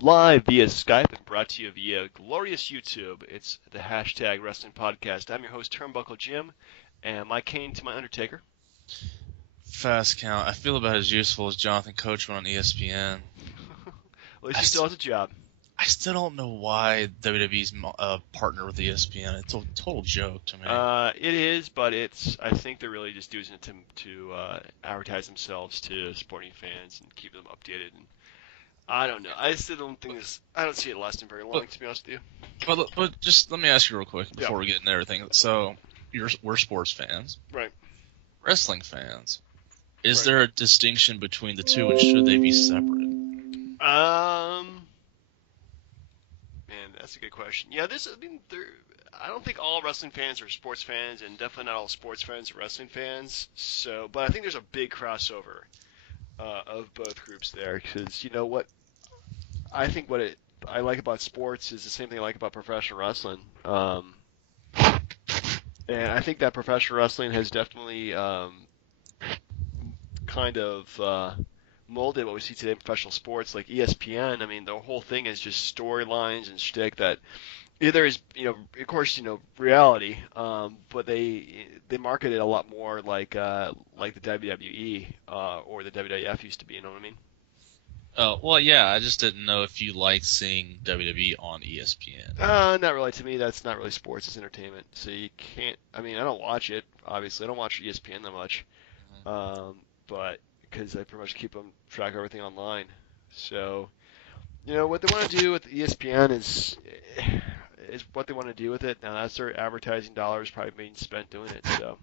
live via Skype and brought to you via glorious YouTube. It's the hashtag Wrestling Podcast. I'm your host, Turnbuckle Jim, and my cane to my Undertaker. Fast count. I feel about as useful as Jonathan Coachman on ESPN. At least he still has a job. I still don't know why WWE's partner with ESPN. It's a total joke to me. It is, but I think they're really just using it to advertise themselves to sporting fans and keep them updated. And I don't know. I still don't think this. I don't see it lasting very long, to be honest with you. But just let me ask you real quick before Yeah. we get into everything. So, we're sports fans, Right. wrestling fans. Is Right. there a distinction between the two, and should they be separate? Man, that's a good question. Yeah, I don't think all wrestling fans are sports fans, and definitely not all sports fans are wrestling fans. So, but I think there's a big crossover of both groups there, because you know what? I think I like about sports is the same thing I like about professional wrestling. And I think that professional wrestling has definitely kind of molded what we see today in professional sports, like ESPN. I mean, the whole thing is just storylines and shtick that either is, of course, reality, but they market it a lot more like the WWE or the WWF used to be. You know what I mean? Oh, well, yeah. I just didn't know if you liked seeing WWE on ESPN. Not really. To me, that's not really sports. It's entertainment. So you can't. I mean, I don't watch it. Obviously, I don't watch ESPN that much. But because I pretty much keep them track of everything online. So what they want to do with ESPN is what they want to do with it. Now that's their advertising dollars probably being spent doing it. So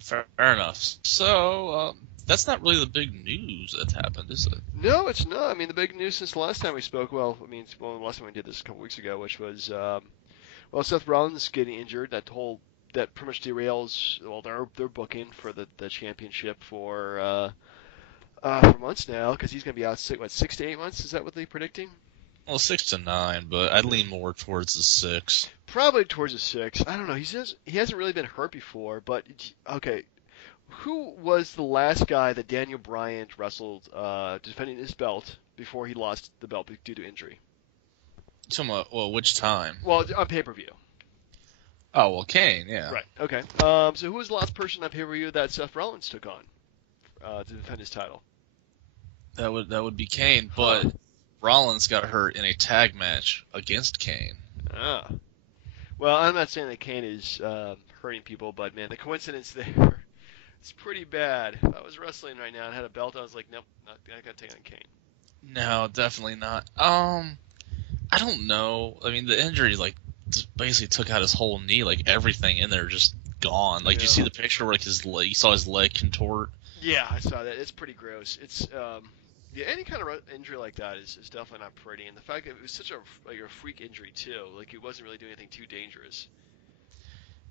Fair enough. So, that's not really the big news that's happened, is it? no, it's not. I mean, the big news since the last time we spoke. Well, the last time we did this a couple weeks ago, which was Seth Rollins getting injured. That pretty much derails their booking for the championship for months now, because he's going to be out 6 to 8 months. Is that what they're predicting? Well, 6 to 9, but I'd lean more towards the 6. Probably towards a 6. I don't know. He hasn't really been hurt before, but okay. Who was the last guy that Daniel Bryan wrestled defending his belt before he lost the belt due to injury? Well, which time? Well, on pay-per-view. Oh, well, Kane, yeah. Right. Okay. So who was the last person on pay-per-view that Seth Rollins took on to defend his title? That would be Kane, but Rollins got hurt in a tag match against Kane. Ah. Well, I'm not saying that Kane is hurting people, but man, the coincidence there, it's pretty bad. If I was wrestling right now and had a belt, I was like, nope, not gonna take on Kane. No, definitely not. I don't know. I mean, the injury just basically took out his whole knee. Like everything in there just gone. Like, you see the picture where you saw his leg contort? Yeah, I saw that. It's pretty gross. It's any kind of injury like that is definitely not pretty. And the fact that it was such a freak injury too, like he wasn't really doing anything too dangerous.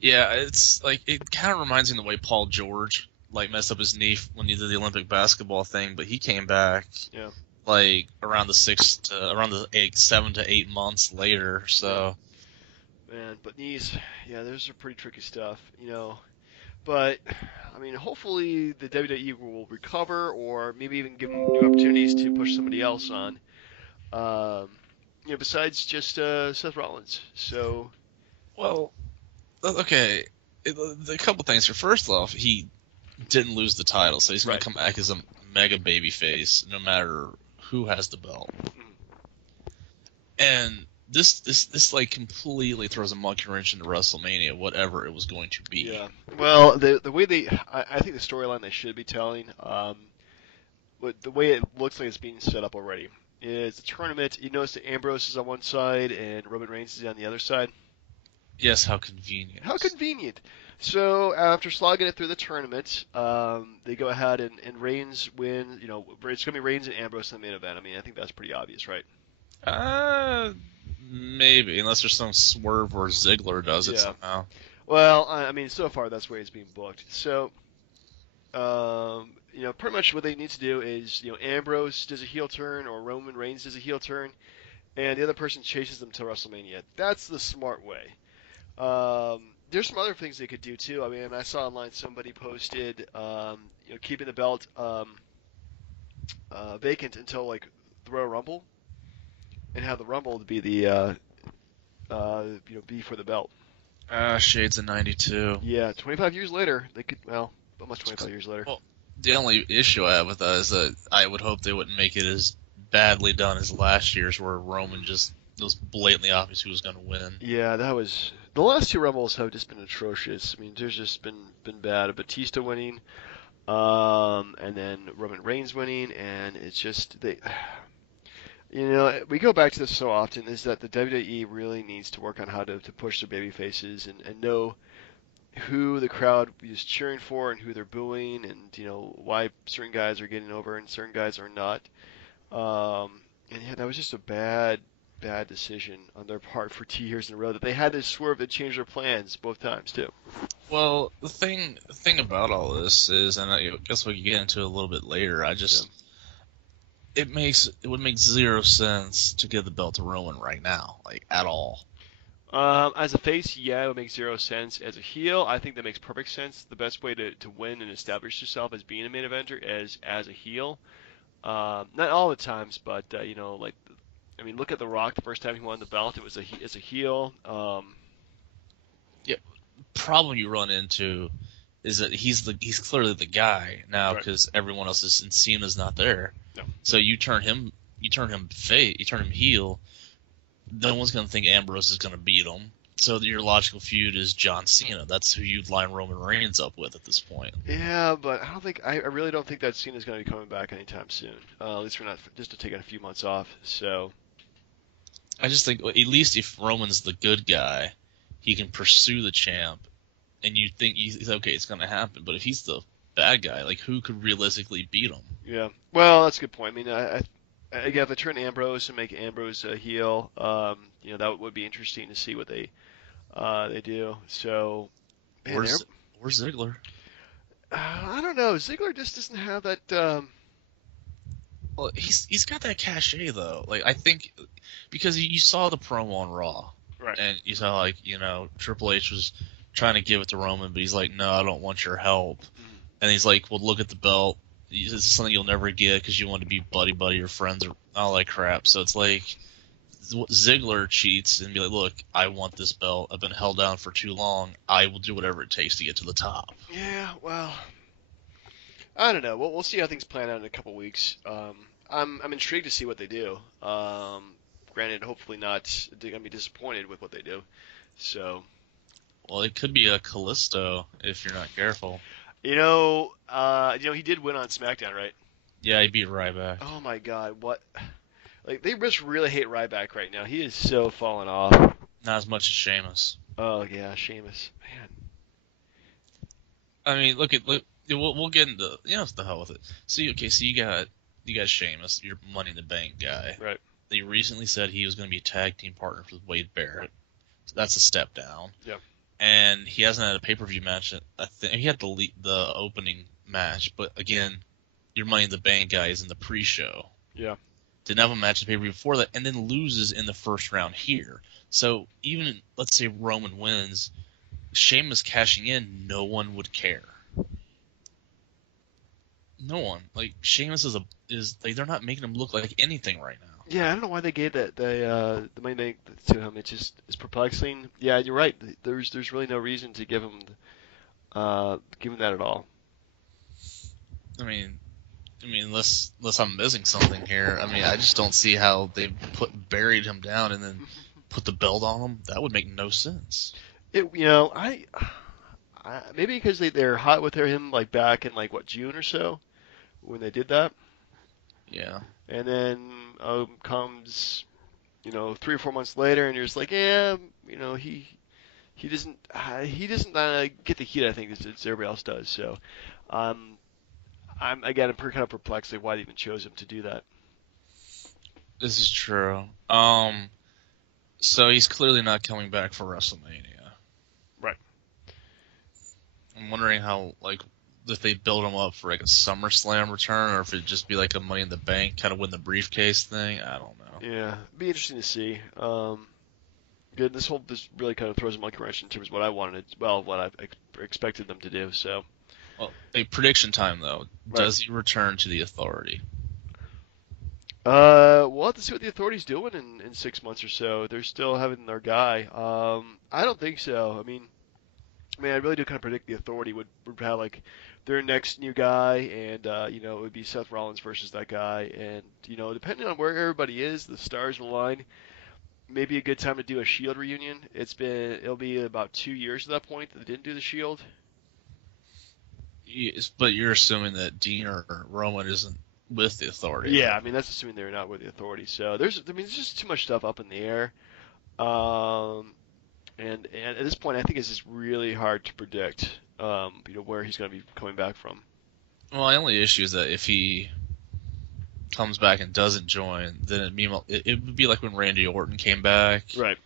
Yeah, it's like it kind of reminds me of the way Paul George messed up his knee when he did the Olympic basketball thing, but he came back Yeah. around the 7 to 8 months later. So Man, but knees, yeah, those are pretty tricky stuff, But I mean, hopefully the WWE will recover, or maybe even give them new opportunities to push somebody else on. Besides just Seth Rollins. So. well, okay. A couple things here. First off, he didn't lose the title, so he's going to come back as a mega baby face no matter who has the belt. And this completely throws a monkey wrench into WrestleMania, whatever it was going to be. Yeah. Well, the way I think the storyline they should be telling, but the way it looks like it's being set up already is the tournament. You notice that Ambrose is on one side and Roman Reigns is on the other side. Yes, how convenient. How convenient. So after slogging it through the tournament, they go ahead and Reigns win. It's going to be Reigns and Ambrose in the main event. I mean, I think that's pretty obvious, right? Maybe, unless there's some swerve where Ziggler does it somehow. Well, I mean, so far that's the way it's being booked. So, pretty much what they need to do is, Ambrose does a heel turn or Roman Reigns does a heel turn, and the other person chases them to WrestleMania. That's the smart way. There's some other things they could do too. I mean, I saw online somebody posted, keeping the belt vacant until like the Royal Rumble. and have the Rumble to be the be for the belt. Shades of '92. Yeah, 25 years later, they could, well, almost 25 years later. Well, the only issue I have with that is that I would hope they wouldn't make it as badly done as last year's, where Roman just was blatantly obvious who was going to win. Yeah, that was the last two Rumbles have just been atrocious. I mean, there's just been bad. Batista winning, and then Roman Reigns winning, and it's just they. We go back to this so often, is that the WWE really needs to work on how to push their baby faces and know who the crowd is cheering for and who they're booing, and why certain guys are getting over and certain guys are not. And yeah, that was just a bad decision on their part for 2 years in a row that they had to swerve and change their plans both times too. Well, the thing about all this is, and I guess we can get into it a little bit later. It would make zero sense to give the belt to Roman right now, like at all. As a face, yeah, it would make zero sense. As a heel, I think that makes perfect sense. The best way to win and establish yourself as being a main eventer is as a heel. Not all the times, but look at The Rock. The first time he won the belt, it was as a heel. Yeah, problem you run into is that he's clearly the guy now because everyone else is, and Cena's not there. No. So you turn him heel. No one's going to think Ambrose is going to beat him. So your logical feud is John Cena. That's who you'd line Roman Reigns up with at this point. Yeah, but I really don't think that Cena's going to be coming back anytime soon. At least we're not, just to take a few months off. So I just think at least if Roman's the good guy, he can pursue the champ, and you think okay, it's going to happen. But if he's the bad guy, like who could realistically beat him? Yeah, well, that's a good point. I mean, again, if they turn Ambrose and make Ambrose a heel, that would be interesting to see what they do. So, man, where's Ziggler? I don't know. Ziggler just doesn't have that. Well, he's got that cachet though. Like I think because you saw the promo on Raw, right? And you saw Triple H was trying to give it to Roman, but he's like, no, I don't want your help. Mm-hmm. And he's like, well, look at the belt. It's something you'll never get because you want to be buddy or friends or all that crap. So it's like Ziggler cheats and be like, look, I want this belt. I've been held down for too long. I will do whatever it takes to get to the top. Yeah, well, I don't know. We'll see how things plan out in a couple weeks. I'm intrigued to see what they do. Granted, hopefully not. They're gonna be disappointed with what they do. So. Well, it could be a Callisto if you're not careful. He did win on SmackDown, right? Yeah, he beat Ryback. Oh my God, what? Like they just really hate Ryback right now. He is so falling off. Not as much as Sheamus. Oh yeah, Sheamus, man. I mean, look. We'll get into what the hell with it. So you got Sheamus, your Money in the Bank guy. Right. They recently said he was going to be tag team partners with Wade Barrett. So that's a step down. Yeah. And he hasn't had a pay-per-view match. I think he had the opening match, but again, your Money in the Bank guy is in the pre-show. Yeah. Didn't have a match in the pay-per-view before that, and then loses in the first round here. So even let's say Roman wins, Sheamus cashing in, no one would care. No one. Like Sheamus is they're not making him look like anything right now. Yeah, I don't know why they gave the Money Bank to him. It's perplexing. Yeah, you're right. There's really no reason to give him that at all. I mean, unless I'm missing something here. I mean, I just don't see how they buried him down and then put the belt on him. That would make no sense. I maybe because they're hot with him like back in June or so when they did that. Yeah. And then comes 3 or 4 months later, and you're just like, yeah, he doesn't get the heat I think as everybody else does. So, I'm kind of perplexed why they even chose him to do that. This is true. So he's clearly not coming back for WrestleMania. Right. I'm wondering how if they build him up for a SummerSlam return, or if it'd just be like a Money in the Bank kind of win the briefcase thing. I don't know. Yeah, it'd be interesting to see. Good. This really kind of throws a monkey wrench in terms of what I wanted. Well, what I expected them to do. So. Well, a prediction time though. Right. Does he return to the Authority? We'll have to see what the authority's doing in 6 months or so. They're still having their guy. I don't think so. I mean, I really do kind of predict the authority would have like their next new guy, and it would be Seth Rollins versus that guy, and depending on where everybody is, the stars will align. Maybe a good time to do a Shield reunion. It'll be about 2 years at that point that they didn't do the Shield. Yes, but you're assuming that Dean or Roman isn't with the authority, Yeah, though. I mean that's assuming they're not with the authority. So there's just too much stuff up in the air. Um, and at this point, I think it's just really hard to predict. Where he's going to be coming back from. Well, my only issue is that if he comes back and doesn't join, then it would be like when Randy Orton came back, Right.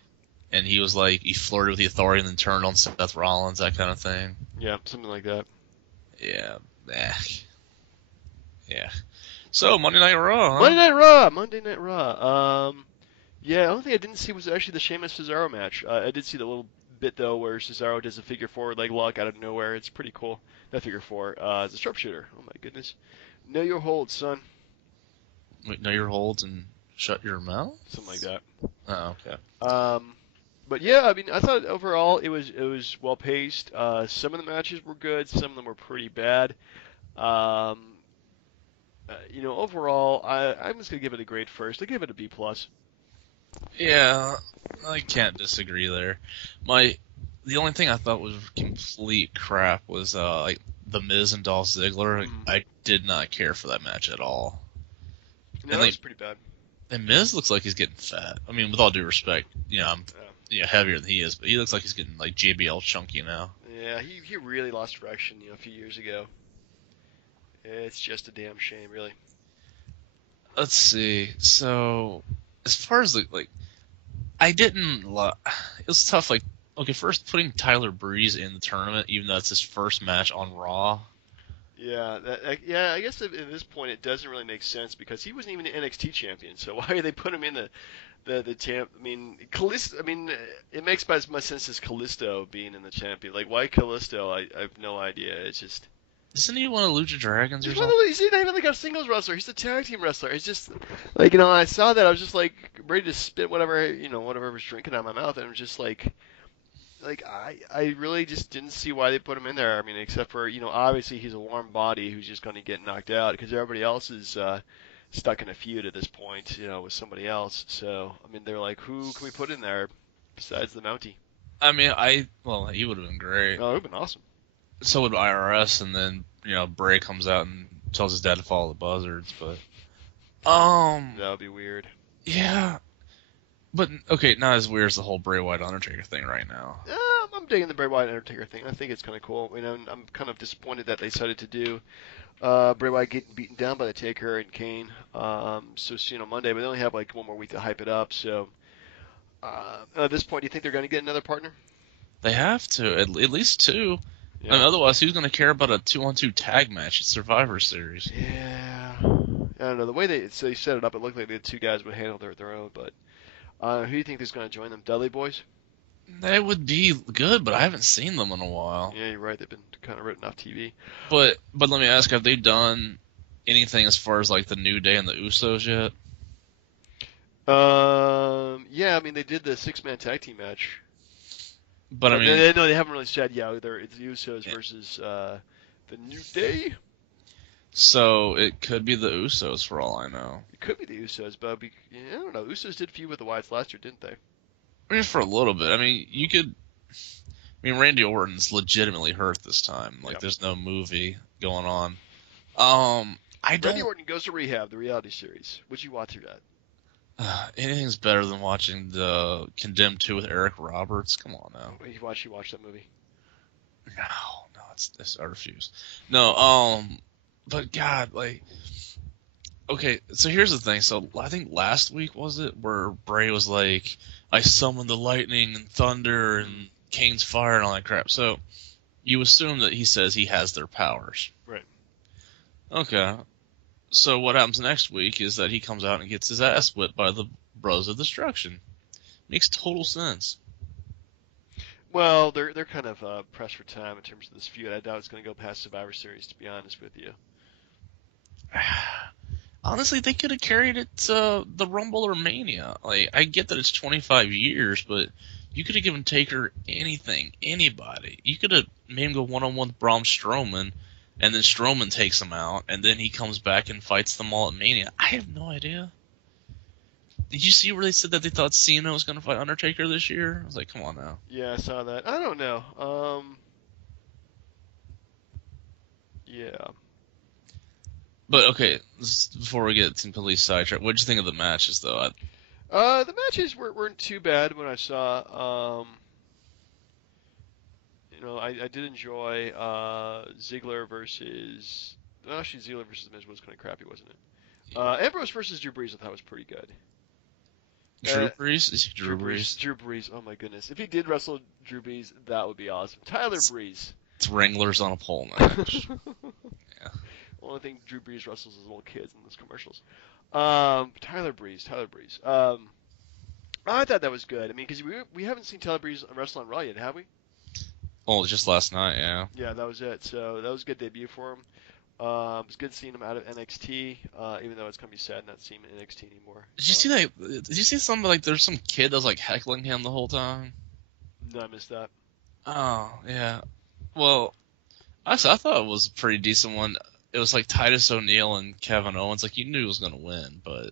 and he was like he flirted with the authority and then turned on Seth Rollins, that kind of thing. Yeah, something like that. Yeah, yeah. So Monday Night Raw, huh? Monday Night Raw. Monday Night Raw. Yeah, the only thing I didn't see was actually the Sheamus Cesaro match. I did see the little bit though where Cesaro does a figure four leg lock out of nowhere. It's pretty cool. That figure four. It's a sharpshooter. Oh my goodness. Know your hold, son. Wait, know your holds and shut your mouth. Something like that. Oh, okay. But yeah, I mean, I thought overall it was well paced. Some of the matches were good. Some of them were pretty bad. Um, overall, I'm just gonna give it a grade first. I give it a B plus. Yeah, I can't disagree there. The only thing I thought was complete crap was like the Miz and Dolph Ziggler. Mhm. I did not care for that match at all. No, And that like, was pretty bad. and Miz looks like he's getting fat. I mean, with all due respect, I'm Yeah. heavier than he is, but he looks like he's getting like JBL chunky now. Yeah, he really lost direction, a few years ago. It's just a damn shame, really. Let's see. So as far as like I didn't. It was tough. Like, okay, first putting Tyler Breeze in the tournament, even though it's his first match on Raw. Yeah, yeah. I guess at this point it doesn't really make sense because he wasn't even an NXT champion. So why did they put him in the champ? I mean, Kalisto. I mean, it makes as much sense as Kalisto being in the champion. Like, why Kalisto? I have no idea. It's just. Isn't he one of Lucha Dragons or He's something? he's not even like a singles wrestler. He's a tag team wrestler. It's just like I saw that I was just like ready to spit whatever I was drinking out of my mouth, and it was just like I really just didn't see why they put him in there. I mean, except for obviously he's a warm body who's just going to get knocked out because everybody else is stuck in a feud at this point, with somebody else. So I mean, they're like, who can we put in there besides the Mountie? I mean, well, he would have been great. Oh, it would have been awesome. So would IRS, and then Bray comes out and tells his dad to follow the buzzards. But That would be weird. yeah. But okay, not as weird as the whole Bray Wyatt Undertaker thing right now. I'm digging the Bray Wyatt Undertaker thing. I think it's kind of cool. I'm kind of disappointed that they decided to do Bray Wyatt getting beaten down by the Taker and Kane so soon on Monday, but they only have like one more week to hype it up. So at this point, do you think they're going to get another partner? They have to at least two. Yeah. I mean, otherwise, who's going to care about a 2-on-2 tag match at Survivor Series? Yeah. I don't know. The way they set it up, it looked like the two guys would handle their own. But who do you think is going to join them? Dudley Boys? They would be good, but I haven't seen them in a while. Yeah, you're right. They've been kind of written off TV. But let me ask, have they done anything as far as like the New Day and the Usos yet? Yeah, I mean they did the 6-man tag team match. But I mean, they haven't really said. Yeah, it's the Usos versus the New Day. so it could be the Usos for all I know. It could be the Usos, but I don't know. Usos did feud with the Wyatts last year, didn't they? I mean, for a little bit. I mean, you could. I mean, Randy Orton's legitimately hurt this time. Like, there's no movie going on. I don't. Randy Orton goes to rehab, the reality series. Would you watch that? Anything's better than watching the Condemned 2 with Eric Roberts. Come on now. You watch that movie? No, it's I refuse. No, but God, like, okay, so here's the thing. So I think last week was it where Bray was like, I summoned the lightning and thunder and Kane's fire and all that crap. So you assume that he says he has their powers. Right. Okay. So what happens next week is that he comes out and gets his ass whipped by the Bros of Destruction. Makes total sense. Well, they're kind of pressed for time in terms of this feud. I doubt it's going to go past Survivor Series, to be honest with you. honestly, they could have carried it to the Rumble or Mania. Like, I get that it's 25 years, but you could have given Taker anything, anybody. You could have made him go one-on-one with Braun Strowman, and then Strowman takes him out, and then he comes back and fights them all at Mania. I have no idea. Did you see where they said that they thought Cena was going to fight Undertaker this year? I was like, come on now. Yeah, I saw that. I don't know. Yeah. But okay, before we get completely sidetracked, what'd you think of the matches, though? The matches weren't too bad when I saw. I did enjoy Ziggler versus. Well, actually, Ziggler versus Miz was kind of crappy, wasn't it? Ambrose versus Drew Brees I thought was pretty good. Drew Brees? Is he Drew Brees? Drew Brees. Oh my goodness! If he did wrestle Drew Brees, that would be awesome. Tyler Breeze. It's Wranglers on a pole match. Yeah. Only thing Drew Brees wrestles is little kids in those commercials. Tyler Breeze. I thought that was good. I mean, because we haven't seen Tyler Breeze wrestle on Raw yet, have we? Oh, just last night, yeah. Yeah, that was it. So that was a good debut for him. It's good seeing him out of NXT, even though it's gonna be sad not seeing him in NXT anymore. Did you see that? Did you see something like there's some kid that was like heckling him the whole time? No, I missed that. Oh, yeah. Well, I thought it was a pretty decent one. It was like Titus O'Neil and Kevin Owens. Like, you knew he was going to win, but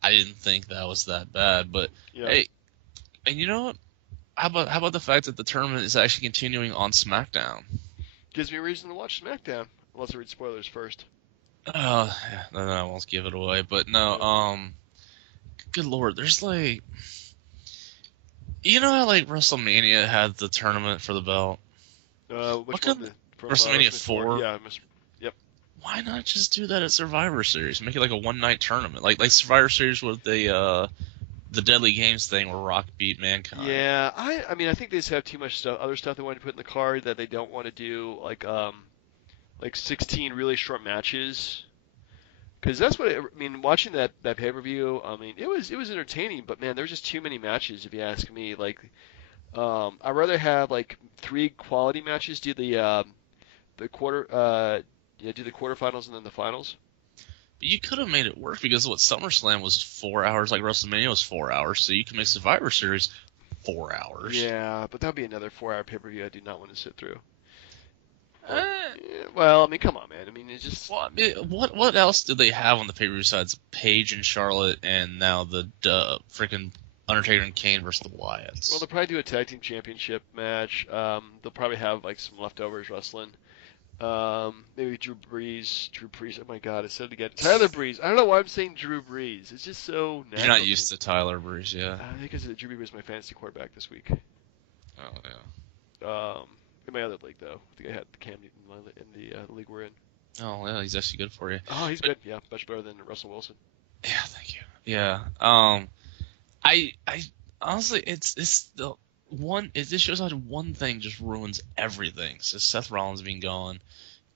I didn't think that was that bad. But, Yeah. hey, and you know what? How about the fact that the tournament is actually continuing on SmackDown? Gives me a reason to watch SmackDown, unless I read spoilers first. Yeah, then I won't give it away. But no, good lord, there's like, you know how like WrestleMania had the tournament for the belt? Which one? From WrestleMania 4? Yeah, yep. Why not just do that at Survivor Series? Make it like a one-night tournament, like Survivor Series with the Deadly Games thing where Rock beat Mankind. Yeah, I mean, I think they just have too much other stuff they want to put in the card that they don't want to do, like 16 really short matches. Because that's what I mean. Watching that pay-per-view, I mean, it was entertaining, but man, there was just too many matches if you ask me. Like, I'd rather have like 3 quality matches, do the quarterfinals and then the finals. But you could have made it work because what SummerSlam was 4 hours, like WrestleMania was 4 hours, so you can make Survivor Series 4 hours. Yeah, but that would be another 4-hour pay-per-view I do not want to sit through. Yeah, well, I mean, come on, man. I mean, it's just. Well, I mean, what else did they have on the pay-per-view besides Paige and Charlotte and now the freaking Undertaker and Kane versus the Wyatts? Well, they'll probably do a tag team championship match. They'll probably have like some leftovers wrestling. Maybe Drew Brees. Oh my God, I said it again. Tyler Breeze. I don't know why I'm saying Drew Brees. It's just so natural. You're not used to Tyler Breeze, yeah. I think because Drew Brees was my fantasy quarterback this week. Oh yeah. In my other league though, I think I had Cam Newton in the league we're in. Oh yeah, he's actually good for you. Oh, he's good. Yeah, much better than Russell Wilson. Yeah, thank you. Yeah. I honestly, it's the one. It just shows how one thing just ruins everything. So Seth Rollins being gone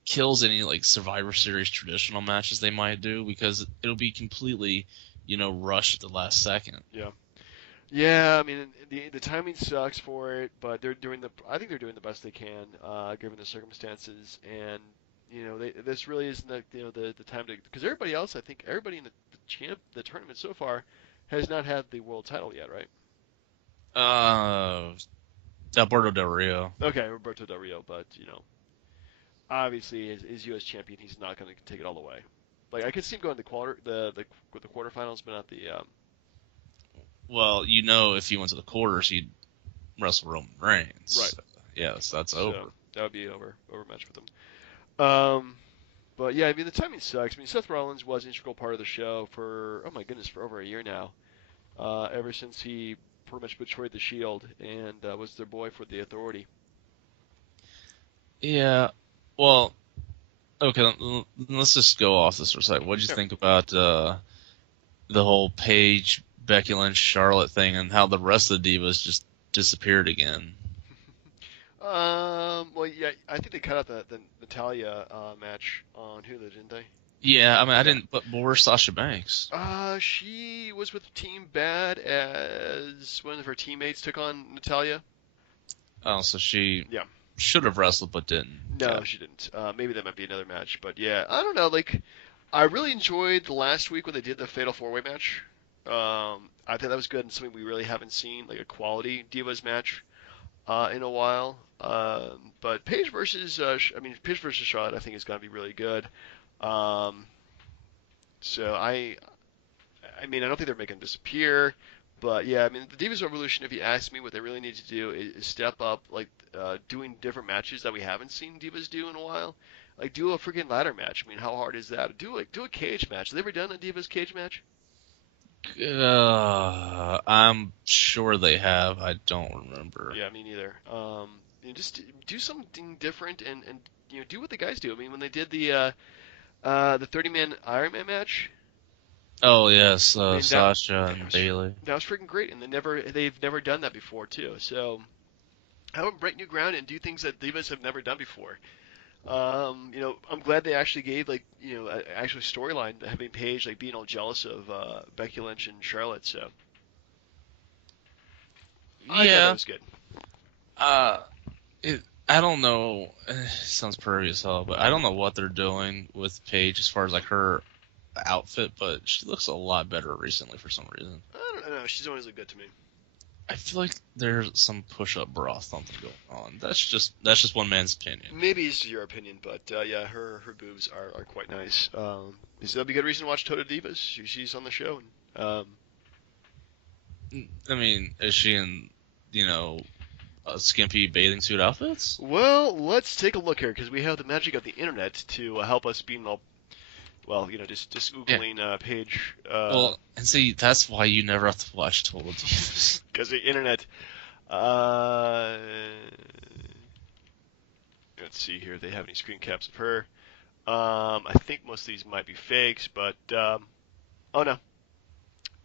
kills any like Survivor Series traditional matches they might do because it'll be completely, rushed at the last second. Yeah. Yeah, I mean the timing sucks for it, but I think they're doing the best they can given the circumstances, and this really isn't the time to, because everybody else, I think everybody in the tournament so far has not had the world title yet, right? Alberto Del Rio. Okay, Roberto Del Rio, but obviously as U.S. champion, he's not going to take it all the way. Like I could see him going to the quarterfinals, but not the. Well, if he went to the quarters, he'd wrestle Roman Reigns. Right. So, yes, that's over. That would be over match for them. But yeah, I mean the timing sucks. I mean Seth Rollins was an integral part of the show for for over a year now. Ever since he pretty much betrayed the Shield and was their boy for the Authority. Yeah. Well, okay. Let's just go off this for a second. What did you think about the whole Paige, Becky Lynch, Charlotte thing, and how the rest of the divas just disappeared again? Well, yeah, I think they cut out the Natalya match on Hulu, didn't they? Yeah, I mean, I didn't. But where's Sasha Banks? She was with Team Bad as one of her teammates took on Natalya. Oh, so she should have wrestled but didn't. No, she didn't. Maybe that might be another match, but yeah, I don't know. Like, I really enjoyed the last week when they did the Fatal 4-Way match. I think that was good and something we really haven't seen, like a quality Divas match in a while. But Paige versus, Paige versus Charlotte, I think is going to be really good. Um, so I mean, I don't think they're making them disappear, but yeah, I mean, the Divas Revolution. If you ask me, what they really need to do is step up, like doing different matches that we haven't seen Divas do in a while. Like do a freaking ladder match. I mean, how hard is that? Do a cage match. Have they ever done a Divas cage match? I'm sure they have. I don't remember. Yeah, me neither. Just do something different and do what the guys do. I mean, when they did the 30-man Iron Man match, Oh yes, I mean Sasha that and was Bailey. that was freaking great, and they've never done that before too. So have them break new ground and do things that Divas have never done before. I'm glad they actually gave an actual storyline, having Paige like being all jealous of Becky Lynch and Charlotte. So I thought that Yeah. was good. Uh, I don't know. Sounds pervy as hell, but I don't know what they're doing with Paige as far as like her outfit, but she looks a lot better recently for some reason. I don't know. She's always looked good to me. I feel like there's some push-up bra something going on. That's just one man's opinion. Maybe it's your opinion, but yeah, her boobs are quite nice. That'd be a good reason to watch Total Divas. She's on the show. I mean, is she in, skimpy bathing suit outfits? Well, let's take a look here because we have the magic of the internet to help us being all. Well, just googling Paige. Well, and see, that's why you never have to watch Total Divas. Because the internet. Let's see here. If they have any screen caps of her. I think most of these might be fakes, but oh no,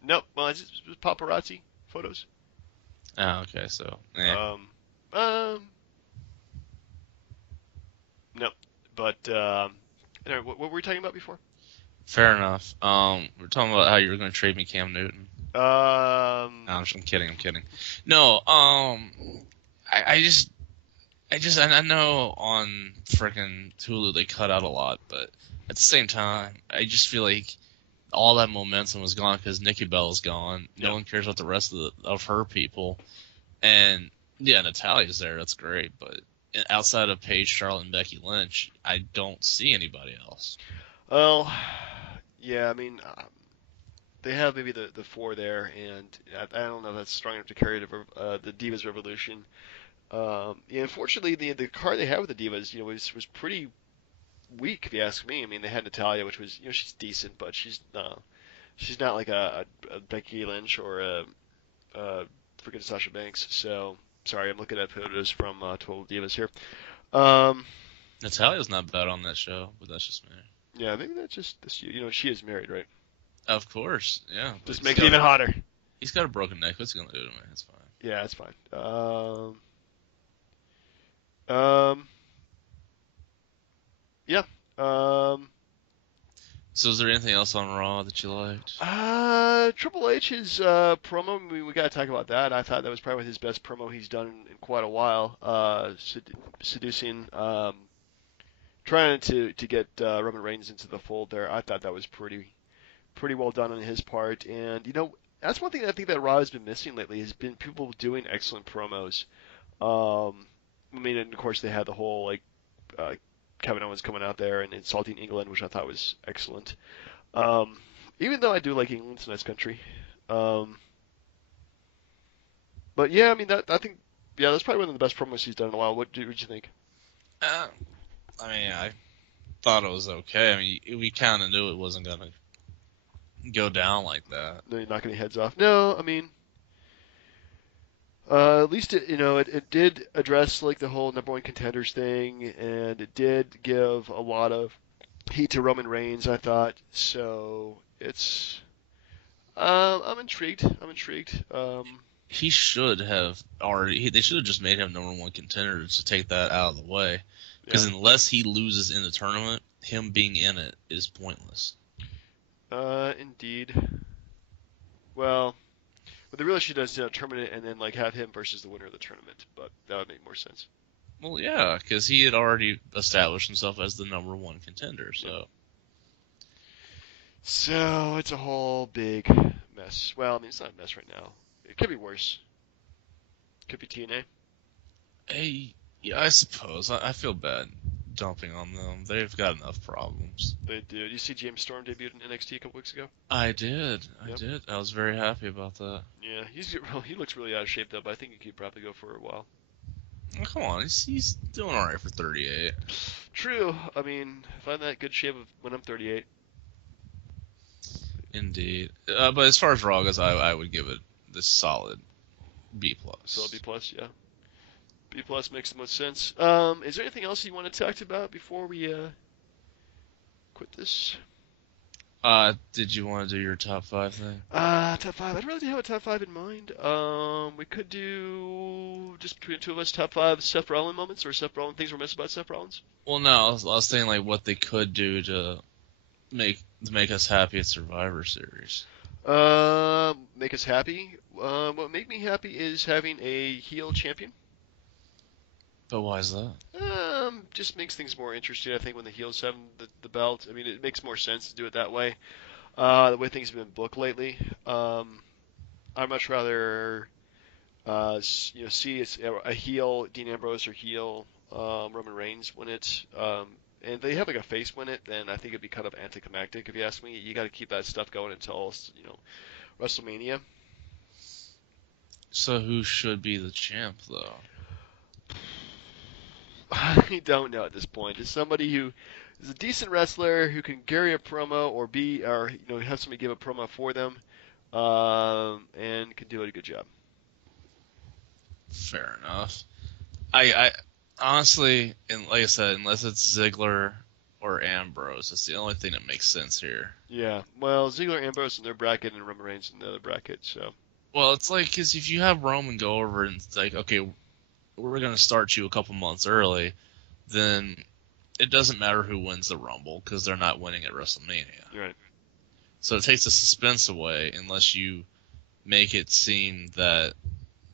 nope. Well, it's just paparazzi photos. Oh, okay, so yeah. Nope. But anyway, what were we talking about before? Fair enough. We're talking about how you were going to trade me Cam Newton. No, I'm kidding. No, I know on frickin' Hulu they cut out a lot, but at the same time, I just feel like all that momentum was gone because Nikki Bella's gone. No one cares about the rest of her people, and yeah, Natalia's there. That's great, but outside of Paige, Charlotte, and Becky Lynch, I don't see anybody else. Well, yeah, I mean, they have maybe the four there, and I don't know if that's strong enough to carry the Divas Revolution. Unfortunately, the card they had with the Divas, was pretty weak, if you ask me. I mean, they had Natalya, which was, she's decent, but she's not like a Becky Lynch or a freaking Sasha Banks. So, sorry, I'm looking at photos from Total Divas here. Natalia's not bad on that show, but that's just me. Yeah, maybe that's just this. She is married, right? Of course, yeah. Just makes it even hotter. He's got a broken neck. What's he gonna do to me? It's fine. Yeah, that's fine. Yeah. So is there anything else on Raw that you liked? Triple H's promo. We gotta talk about that. I thought that was probably his best promo he's done in quite a while. Seducing, trying to get Roman Reigns into the fold there. I thought that was pretty well done on his part. And that's one thing I think that Raw has been missing lately has been people doing excellent promos. I mean, and of course they had the whole Kevin Owens coming out there and insulting England, which I thought was excellent. Even though I do like England, it's a nice country. But yeah, I mean I think that's probably one of the best promos he's done in a while. What did you think? I mean, I thought it was okay. I mean, we kind of knew it wasn't gonna go down like that. No, you're not any heads off. No, I mean, at least it did address the whole number one contenders thing, and it did give a lot of heat to Roman Reigns, I thought. So it's I'm intrigued. He should have already. They should have just made him number one contender to take that out of the way. Because unless he loses in the tournament, him being in it is pointless. Indeed. Well, what they really should do is tournament and then have him versus the winner of the tournament. But that would make more sense. Well, yeah, because he had already established himself as the number one contender. So. So it's a whole big mess. Well, I mean, it's not a mess right now. It could be worse. Could be TNA. Hey, yeah, I suppose. I feel bad dumping on them. They've got enough problems. They do. Did you see James Storm debuted in NXT a couple weeks ago? I did. I Yep. did. I was very happy about that. Yeah, he looks really out of shape though, but I think he could probably go for a while. Oh, come on, he's doing all right for 38. True. I mean, if I'm that good shape of when I'm 38. Indeed. But as far as Raw goes, I would give it this solid B plus. So B plus, yeah. B plus makes the most sense. Is there anything else you want to talk about before we quit this? Did you want to do your top 5 thing? Top five. I'd really have a top five in mind. We could do just between the two of us top five Seth Rollins moments or Seth Rollins things we're missing about Seth Rollins. Well, no, I was saying like what they could do to make us happy at Survivor Series. Make us happy. What would make me happy is having a heel champion. But why is that? Just makes things more interesting. I think when the heels have the belt, I mean, it makes more sense to do it that way. The way things have been booked lately, I'd much rather, see it's a heel Dean Ambrose or heel Roman Reigns win it. And they have like a face win it, then I think it'd be kind of anticlimactic if you ask me. You got to keep that stuff going until WrestleMania. So who should be the champ though? I don't know at this point. Is somebody who is a decent wrestler who can carry a promo or have somebody give a promo for them, and can do it a good job. Fair enough. I honestly, and like I said, unless it's Ziggler or Ambrose, it's the only thing that makes sense here. Yeah. Well, Ziggler, Ambrose in their bracket, and Roman Reigns in the other bracket. So. Well, it's like, because if you have Roman go over and it's like, okay, we're going to start you a couple months early, then it doesn't matter who wins the Rumble because they're not winning at WrestleMania. Right. So it takes the suspense away unless you make it seem that,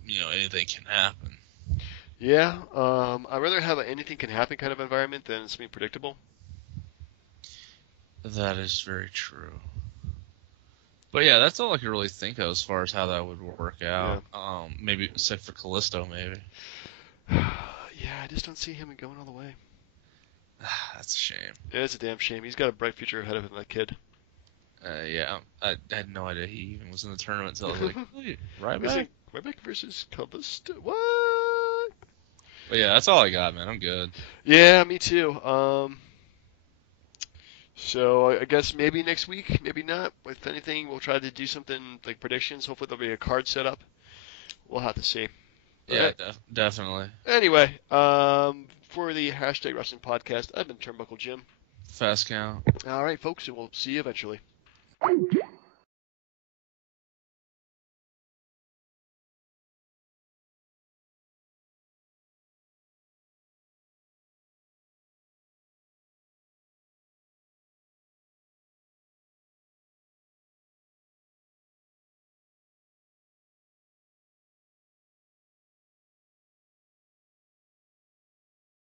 anything can happen. Yeah. I'd rather have an anything can happen kind of environment than something predictable. That is very true. But yeah, that's all I could really think of as far as how that would work out. Yeah. Maybe except for Callisto, maybe. Yeah, I just don't see him going all the way. That's a shame. Yeah, it's a damn shame. He's got a bright future ahead of him, that kid. Yeah, I had no idea he even was in the tournament until I was like, hey, Ryback? Ryback versus Callisto? What? But yeah, that's all I got, man. I'm good. Yeah, me too. So I guess maybe next week, maybe not. If anything, we'll try to do something like predictions. Hopefully there'll be a card set up. We'll have to see. Yeah, definitely. Anyway, for the hashtag Wrestling Podcast, I've been Turnbuckle Jim. Fast count. All right, folks, and we'll see you eventually.